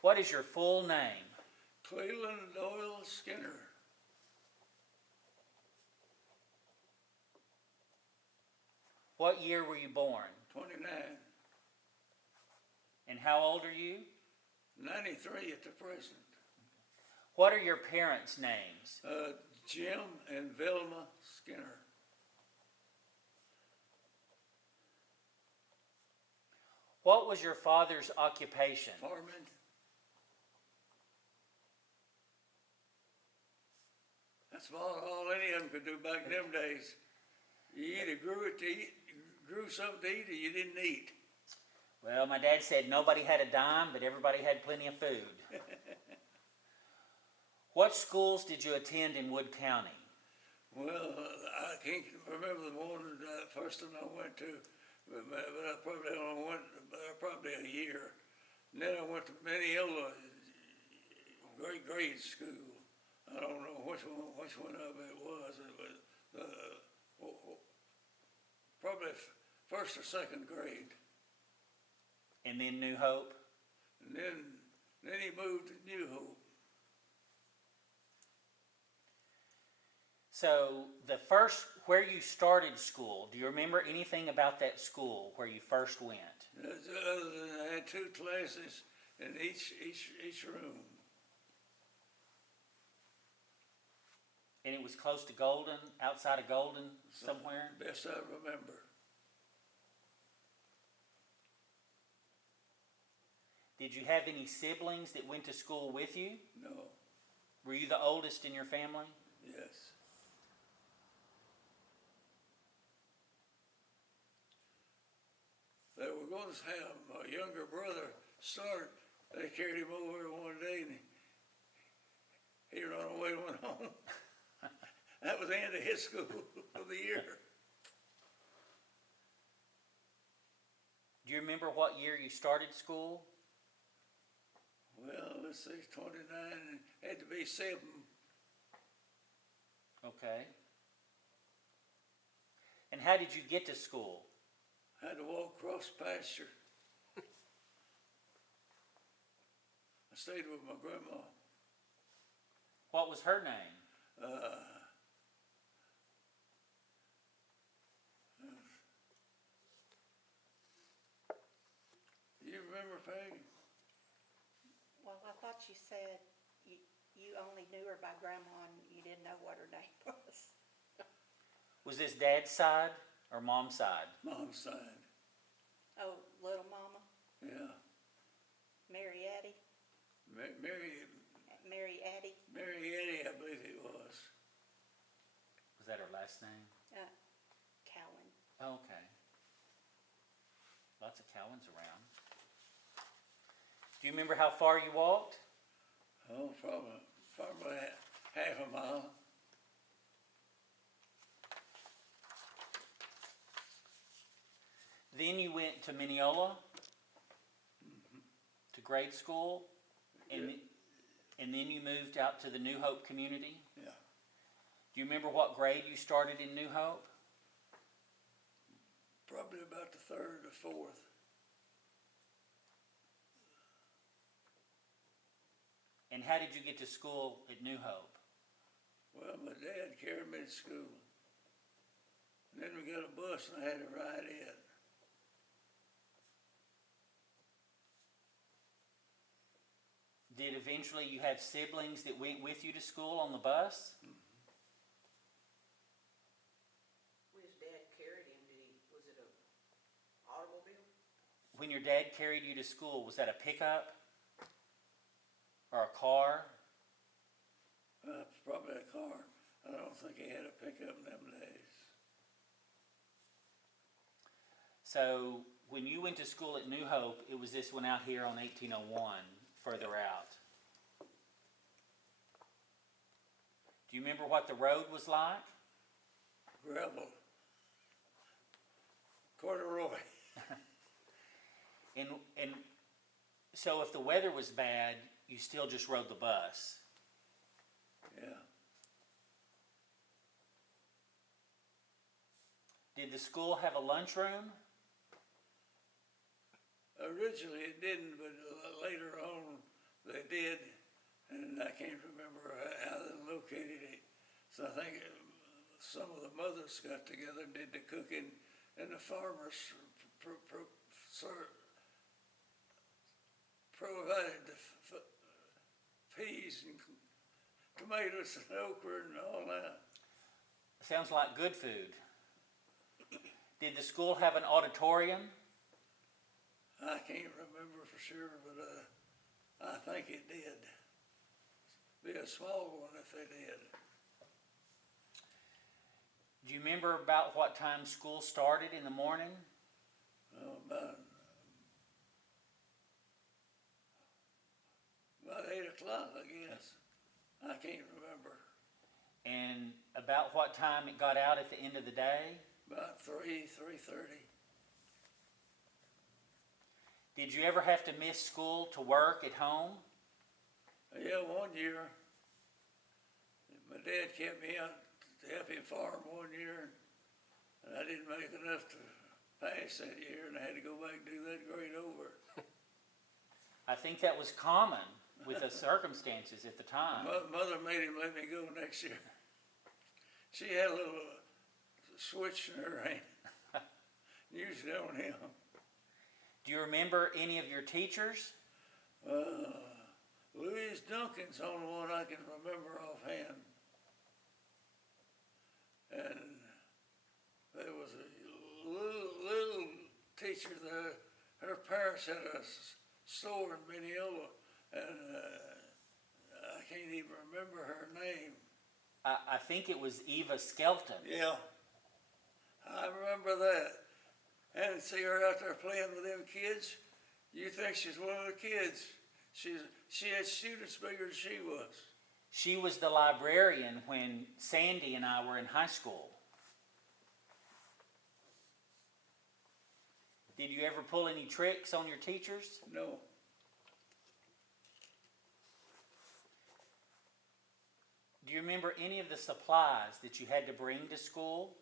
What is your full name? Cleveland Doyle Skinner. What year were you born? 29. And how old are you? 93 at the present. What are your parents' names? Jim and Velma Skinner. What was your father's occupation? Farming. That's about all any of them could do back in them days. You either grew something to eat, or you didn't eat. Well, my dad said nobody had a dime, but everybody had plenty of food. What schools did you attend in Wood County? Well, I can't remember the one first one I went to, but I probably only went probably a year. And then I went to Mineola grade school. I don't know which one of it was. It was probably first or second grade. And then New Hope? And then he moved to New Hope. So where you started school, do you remember anything about that school where you first went? Other than I had 2 classes in each room. And it was close to Golden, outside of Golden somewhere? Best I remember. Did you have any siblings that went to school with you? No. Were you the oldest in your family? Yes. They were going to have my younger brother start. They carried him over one day and he ran away and went home. That was the end of his school for the year. Do you remember what year you started school? Well, let's see, 29, and had to be 7. Okay. And how did you get to school? I had to walk across pasture. I stayed with my grandma. What was her name? You remember, Peggy? Well, I thought you said you only knew her by grandma and you didn't know what her name was. Was this dad's side or mom's side? Mom's side. Oh, little mama? Yeah. Mary Addie? Mary Addie? Mary Eddie, I believe it was. Was that her last name? Cowan. Oh, okay. Lots of Cowans around. Do you remember how far you walked? Oh, probably half a mile. Then you went to Mineola, to grade school, and then you moved out to the New Hope community? Yeah. Do you remember what grade you started in New Hope? Probably about the 3rd or 4th. And how did you get to school at New Hope? Well, my dad carried me to school. And then we got a bus and I had to ride it. Did eventually you have siblings that went with you to school on the bus? When his dad carried him, was it an automobile? When your dad carried you to school, was that a pickup? Or a car? Probably a car. I don't think he had a pickup in them days. So when you went to school at New Hope, it was this one out here on 1801, further out. Do you remember what the road was like? Gravel. Corduroy. And so if the weather was bad, you still just rode the bus? Yeah. Did the school have a lunchroom? Originally it didn't, but later on can't remember how they located it. So I think some of the mothers got together and did the cooking, and the farmers provided the peas and tomatoes and okra and all that. Sounds like good food. Did the school have an auditorium? I can't remember for sure, but I think it did. Be a small one if they did. Do you remember about what time school started in the morning? About 8 o'clock, I guess. I can't remember. And about what time it got out at the end of the day? About 3:30. Did you ever have to miss school to work at home? Yeah, one year, my dad kept me out to help him farm one year, and I didn't make enough to pass that year, and I had to go back and do that grade over. I think that was common with the circumstances at the time. Mother made him let me go next year. She had a little switch in her hand, usually on him. Do you remember any of your teachers? Louise Duncan's the only one I can remember offhand. And there was a little teacher there. Her parents had a store in Mineola, and I can't even remember her name. I think it was Eva Skelton. Yeah, I remember that. And see her out there playing with them kids. You think she's one of the kids. She had students bigger than she was. She was the librarian when Sandy and I were in high school. Did you ever pull any tricks on your teachers? No. Do you remember any of the supplies that you had to bring to school?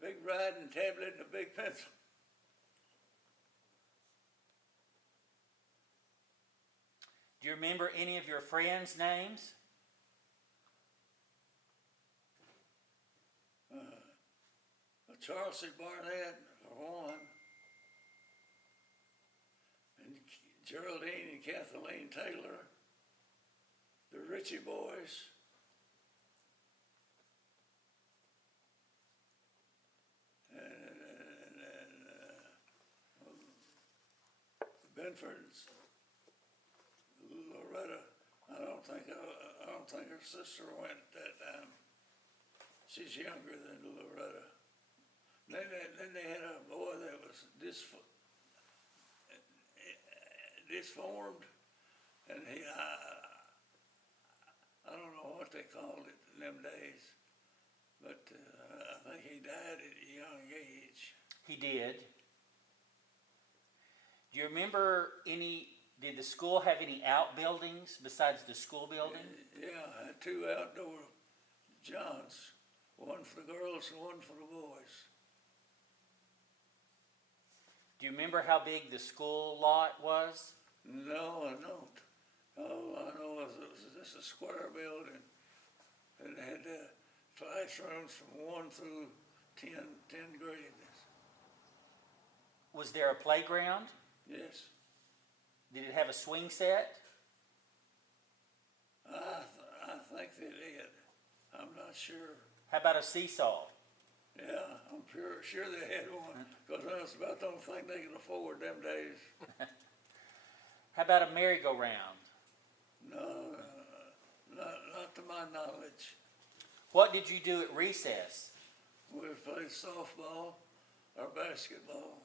Big writing tablet and a big pencil. Do you remember any of your friends' names? Charles C. Barnett, for one. And Geraldine and Kathleen Taylor. The Ritchie boys. Benford's Loretta. I don't think her sister went at that time. She's younger than Loretta. Then they had a boy that was disformed, and I don't know what they called it in them days, but I think he died at a young age. He did. Do you remember did the school have any outbuildings besides the school building? Yeah, I had 2 outdoor johns, one for the girls and one for the boys. Do you remember how big the school lot was? No, I don't. All I know is it was just a square building, and it had classrooms from 1 through 10 grades. Was there a playground? Yes. Did it have a swing set? I think they did. I'm not sure. How about a seesaw? Yeah, I'm sure they had one, because that's about the only thing they could afford them days. How about a merry-go-round? No, not to my knowledge. What did you do at recess? We played softball or basketball.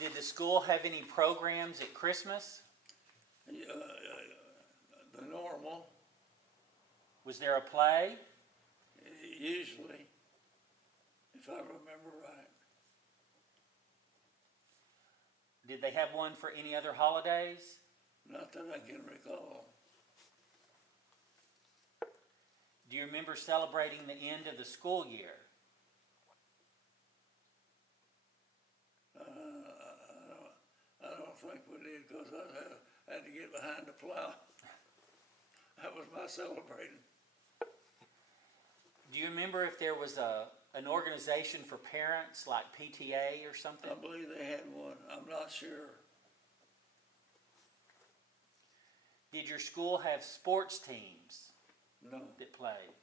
Did the school have any programs at Christmas? The normal, Was there a play? usually, if I remember right. Did they have one for any other holidays? Not that I can recall. Do Do you remember celebrating the end of the school year? I don't think we did, because I had to get behind the plow. That was my celebrating. Do you remember if there was an organization for parents, like PTA or something? I believe they had one, I'm not sure. Did your school have sports teams No, that played?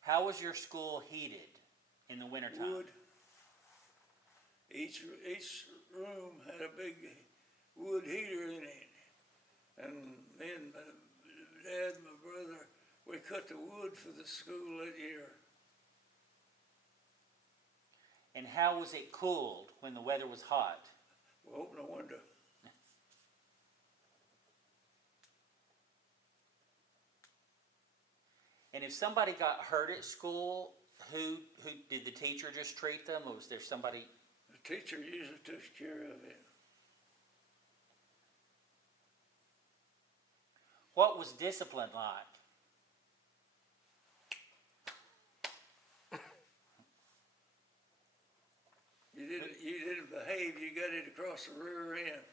How was your school heated in the wintertime? wood. Each room had a big wood heater in it. And me and my dad and my brother, we cut the wood for the school that year. And how was it cooled when the weather was hot? We opened a window. And if somebody got hurt at school, who did the teacher just treat them, or was there somebody? The teacher usually took care of it. What was discipline like? You didn't behave, you got it across the rear end.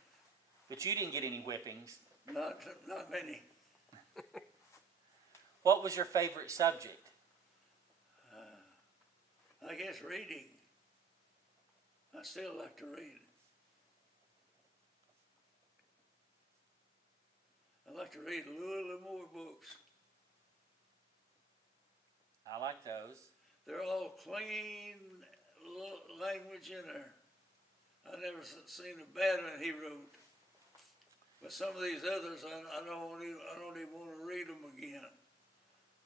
But you didn't get any whippings. Not many. What was your favorite subject? I guess reading. I still like to read. I like to read a little more books. I like those. They're all clean language in there. I never seen a bad one he wrote. But some of these others, I don't even want to read them again,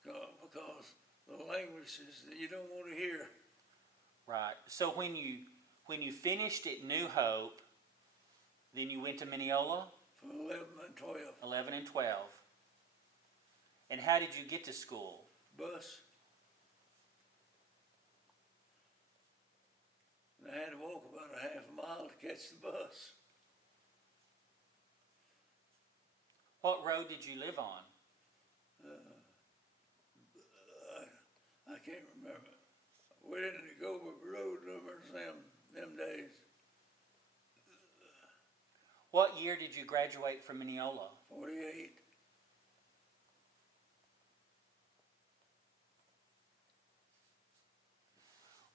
because the language is that you don't want to hear. Right. So when you finished at New Hope, then you went to Mineola? For 11 and 12. 11 and 12. And how did you get to school? Bus. And I had to walk about a half a mile to catch the bus. What road did you live on? I can't remember. We didn't go with road numbers them days. What year did you graduate from Mineola? 48.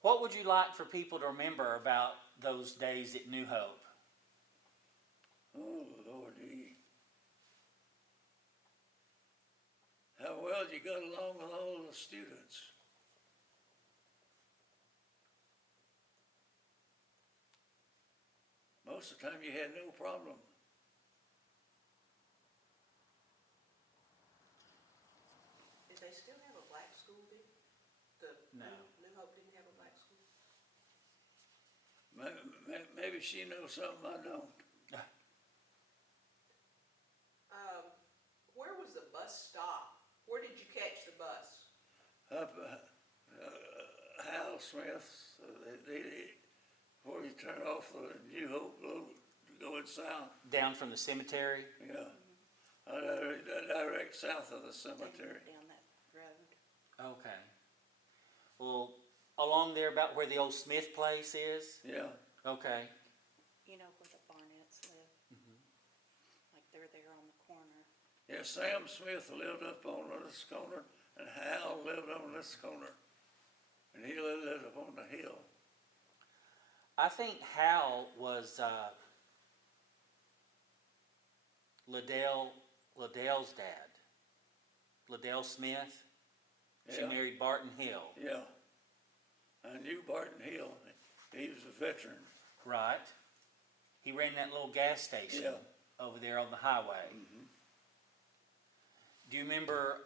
What would you like for people to remember about those days at New Hope? Oh, Lordy. How well you got along with all the students. Most of the time you had no problem. Did they still have a black school, No. New Hope didn't have a black school? Maybe she knows something I don't. Where was the bus stop? Where did you catch the bus? Up Hal Smith's, before you turn off the New Hope Road going south. Down from the cemetery? Yeah. Direct south of the cemetery. Down that road. Okay. Well, along there about where the old Smith place is? Yeah. Okay. You know where the Barnetts live? Like they're there on the corner. Yeah, Sam Smith lived up on this corner, and Hal lived on this corner. And he lived up on the hill. I think Hal was Liddell's dad. Liddell Smith. She Yeah. married Barton Hill. Yeah. I knew Barton Hill. He was a veteran. Right. He ran that little gas station Yeah. over there on the highway. Mm-hmm. Do you remember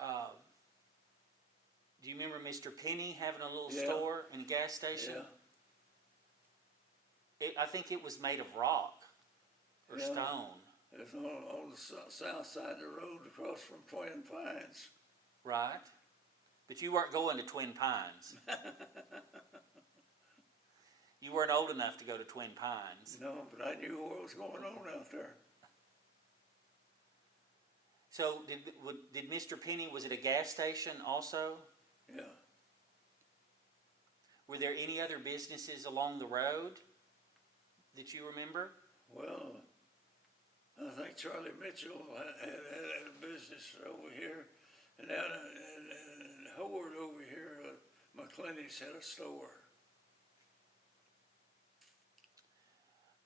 Mr. Penny having a little Yeah. store and a gas station? Yeah. I think it was made of rock or Yeah. stone. It was on the south side of the road across from Twin Pines. Right. But you weren't going to Twin Pines. You weren't old enough to go to Twin Pines. No, but I knew what was going on out there. So did Mr. Penny, was it a gas station also? Yeah. Were there any other businesses along the road that you remember? Well, I think Charlie Mitchell had a business over here, and down in Howard over here, McClenny's had a store.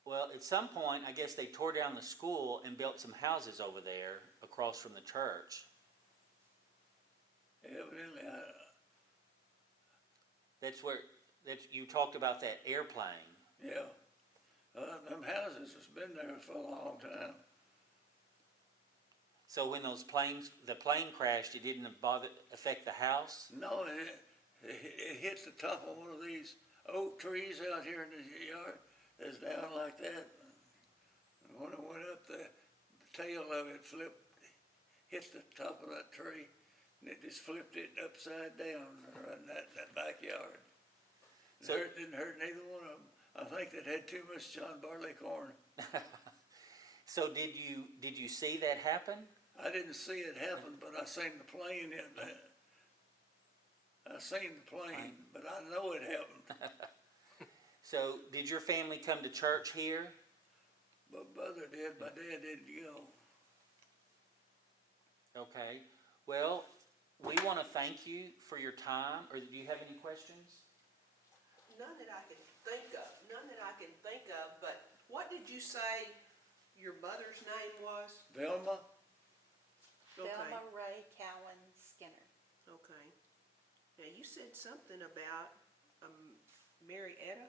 Well, at some point, I guess they tore down the school and built some houses over there across from the church. Evidently, You talked about that airplane. yeah. Them houses has been there for a long time. So when the plane crashed, it didn't affect the house? No, it hit the top of one of these oak trees out here in the yard. It's down like that. And when it went up, the tail of it hit the top of that tree, and it just flipped it upside down right in that backyard. So- It didn't hurt neither one of them. I think they'd had too much John Barley corn. So did you see that happen? I didn't see it happen, but I seen the plane but I know it happened. So did your family come to church here? My brother did, my dad didn't go. Okay. Well, we want to thank you for your time. Or do you have any questions? None that I can think of, but what did you say your mother's name was? Velma? Okay. Velma Ray Cowan Skinner. Okay. Now, you said something about, Mary Etta,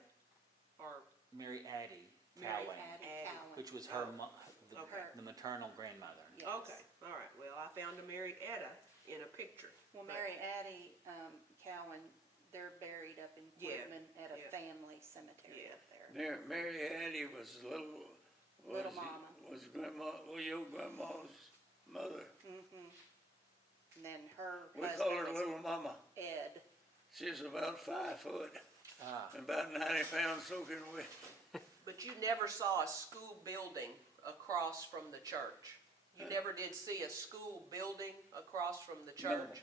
or, Mary Addie Mary Cowan, Addie Cowan. which was her Okay. the maternal grandmother. Yes. okay, all right, well, I found a Mary Etta in a picture. Well, but- Mary Addie Cowan, they're buried up in Yeah, Quitman at a yeah. family cemetery Yeah. up there. Mary Addie was Little mama. Was your grandma's mother. And then her We call her husband Little was Mama. Ed. She's about 5 foot Ah. and about 90 pounds soaking wet. But you never saw a school building across from the church? You never did see a school building across from the church?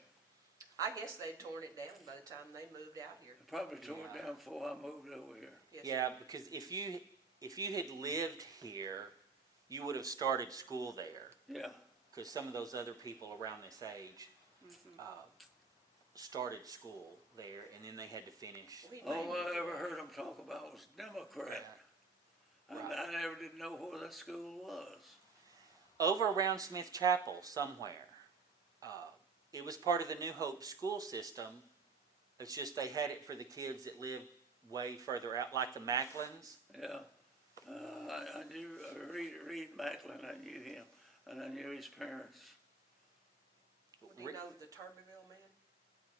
I guess they'd torn it down by the time they moved out here. Probably tore it Yeah. down before I moved over here. Yes, Yeah, because if you had lived here, you would have started school there. Yeah. Because some of those other people around this age started school there, and then they had to finish. We All made- I ever heard them talk about was Democrat. I never did know where that school was. Over around Smith Chapel somewhere. It was part of the New Hope school system. It's just they had it for the kids that lived way further out, like the Macklins. Yeah. I knew Reed Macklin. I knew him, and I knew his parents. Do you know the Turbeville man?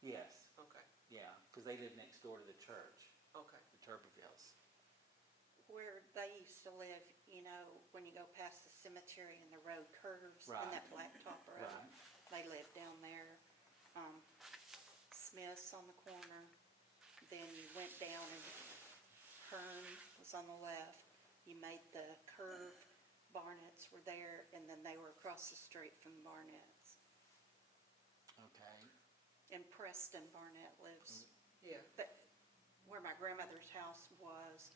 Yes, Okay, yeah, because they lived next door to the church, okay. the Turbervilles. Where they used to live, you know, when you go past the cemetery and the road curves Right. and that blacktop road. Right. They lived down there. Smith's on the corner. Then you went down and Hearn was on the left. You made the curve. Barnett's were there, and then they were across the street from Barnett's. Okay. And Preston Barnett lives, Yeah, where my grandmother's house was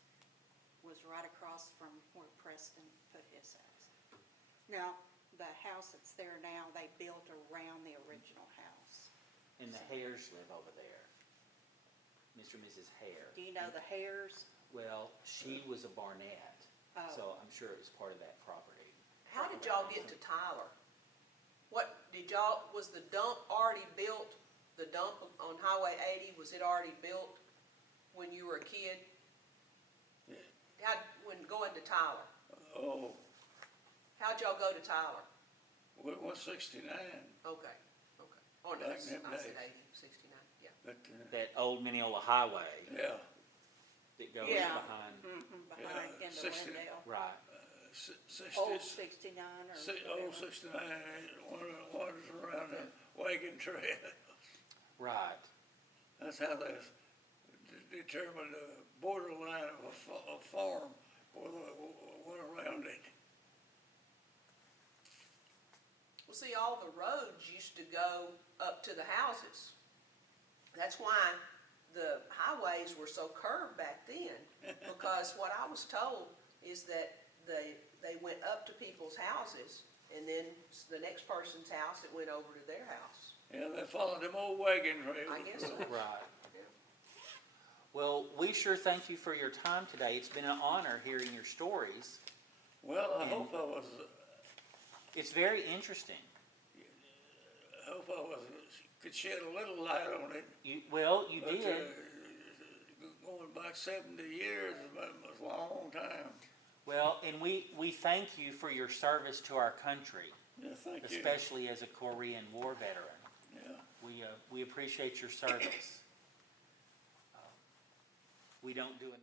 right across from where Preston put his house. Now, the house that's there now, they built around the original house. And the Hares live over there. Mr. and Mrs. Hare. Do you know the Hares? Well, she was a Barnett, Oh. so I'm sure it was part of that property. how did y'all get to Tyler? Was the dump already built? The dump on Highway 80, was it already built when you were a kid? Yeah. When going to Tyler, Oh, how'd y'all go to Tyler? 169. Okay. Oh, no, I Back in said them 80, days. 69, yeah. But That old Mineola Highway yeah, that goes Yeah. behind, Behind Yeah, into 60. Lindale. right. 60. Old 69 or Old whatever. 69. One of the ones around the wagon trail. Right. That's how they determined the borderline of a farm went around it. Well, see, all the roads used to go up to the houses. That's why the highways were so curved back then, because what I was told is that they went up to people's houses, and then the next person's house, it went over to their house. Yeah, they followed them old wagon trails. I guess so. Right. Yeah. Well, we sure thank you for your time today. It's been an honor hearing your stories. Well, I hope I was, It's very interesting. could shed a little light on it. You But, did. going back 70 years was a long time. Well, and we thank you for your service to our country, Yeah, thank you. especially as a Korean War veteran. Yeah. We appreciate your service. We don't do enough.